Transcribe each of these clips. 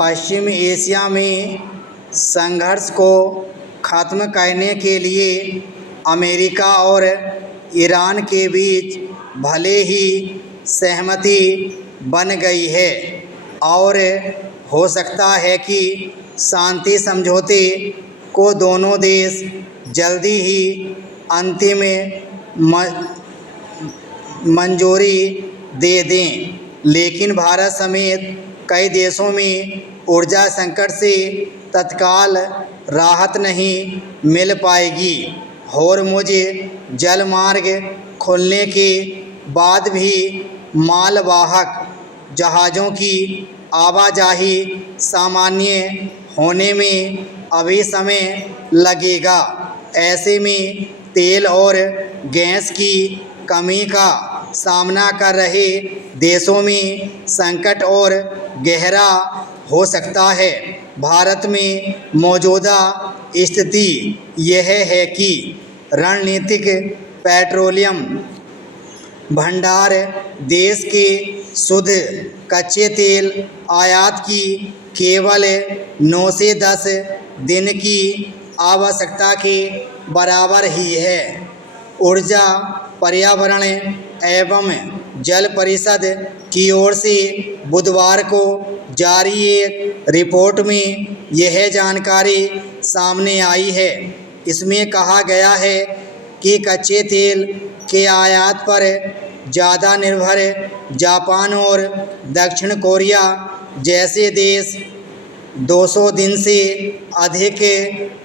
पश्चिम Asia में संघर्ष को ख़त्म करने के लिए अमेरिका और ईरान के बीच भले ही सहमति बन गई है और हो सकता है कि शांति समझौते को दोनों देश जल्दी ही अंतिम मंजूरी दे दें, लेकिन भारत समेत कई देशों में ऊर्जा संकट से तत्काल राहत नहीं मिल पाएगी। होर्मुज़ जलमार्ग खुलने के बाद भी मालवाहक जहाज़ों की आवाजाही सामान्य होने में अभी समय लगेगा। ऐसे में तेल और गैस की कमी का सामना कर रहे देशों में संकट और गहरा हो सकता है। भारत में मौजूदा स्थिति यह है कि रणनीतिक पेट्रोलियम भंडार देश के शुद्ध कच्चे तेल आयात की केवल 9 से 10 दिन की आवश्यकता के बराबर ही है। ऊर्जा पर्यावरण एवं जल परिषद की ओर से बुधवार को जारी एक रिपोर्ट में यह जानकारी सामने आई है। इसमें कहा गया है कि कच्चे तेल के आयात पर ज़्यादा निर्भर जापान और दक्षिण कोरिया जैसे देश 200 दिन से अधिक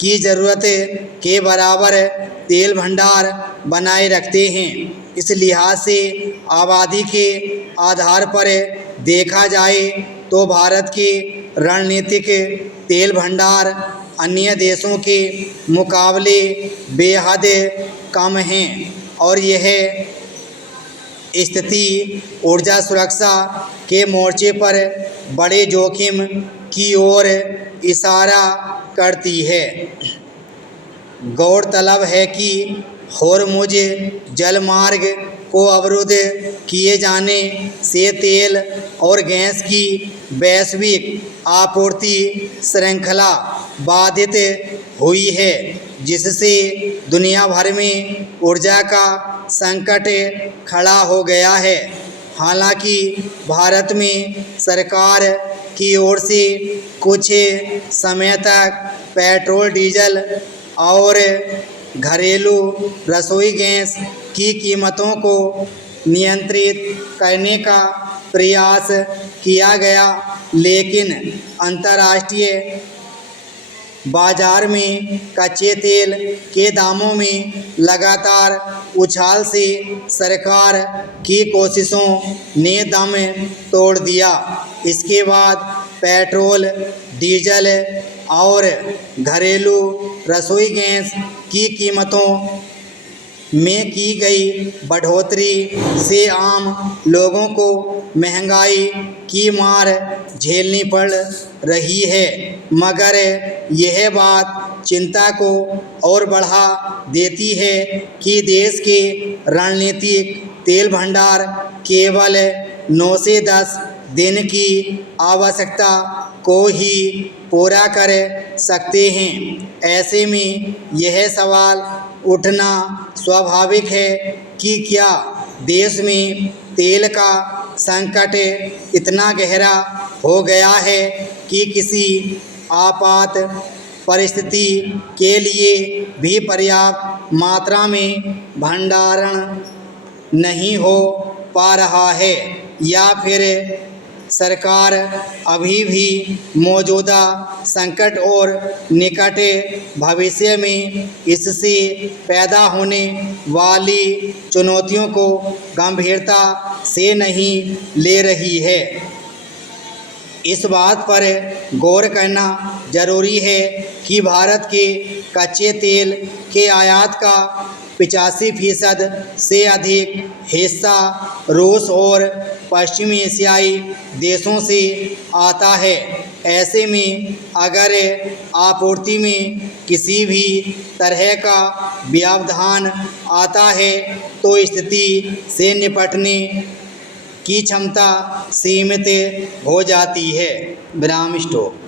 की ज़रूरत के बराबर तेल भंडार बनाए रखते हैं। इस लिहाज से आबादी के आधार पर देखा जाए तो भारत के रणनीतिक तेल भंडार अन्य देशों के मुकाबले बेहद कम हैं और यह स्थिति ऊर्जा सुरक्षा के मोर्चे पर बड़े जोखिम की ओर इशारा करती है। गौरतलब है कि होर्मुज़ जलमार्ग को अवरुद्ध किए जाने से तेल और गैस की वैश्विक आपूर्ति श्रृंखला बाधित हुई है, जिससे दुनिया भर में ऊर्जा का संकट खड़ा हो गया है। हालांकि भारत में सरकार की ओर से कुछ समय तक पेट्रोल, डीजल और घरेलू रसोई गैस की कीमतों को नियंत्रित करने का प्रयास किया गया, लेकिन अंतर्राष्ट्रीय बाजार में कच्चे तेल के दामों में लगातार उछाल से सरकार की कोशिशों ने दम तोड़ दिया। इसके बाद पेट्रोल, डीजल और घरेलू रसोई गैस की कीमतों में की गई बढ़ोतरी से आम लोगों को महंगाई की मार झेलनी पड़ रही है। मगर यह बात चिंता को और बढ़ा देती है कि देश के रणनीतिक तेल भंडार केवल 9 से 10 दिन की आवश्यकता को ही पूरा कर सकते हैं। ऐसे में यह सवाल उठना स्वाभाविक है कि क्या देश में तेल का संकट इतना गहरा हो गया है कि किसी आपात परिस्थिति के लिए भी पर्याप्त मात्रा में भंडारण नहीं हो पा रहा है, या फिर सरकार अभी भी मौजूदा संकट और निकट भविष्य में इससे पैदा होने वाली चुनौतियों को गंभीरता से नहीं ले रही है। इस बात पर गौर करना जरूरी है कि भारत के कच्चे तेल के आयात का 85% से अधिक हिस्सा रूस और पश्चिम एशियाई देशों से आता है। ऐसे में अगर आपूर्ति में किसी भी तरह का व्यवधान आता है तो स्थिति से निपटने की क्षमता सीमित हो जाती है। विराम स्टॉप।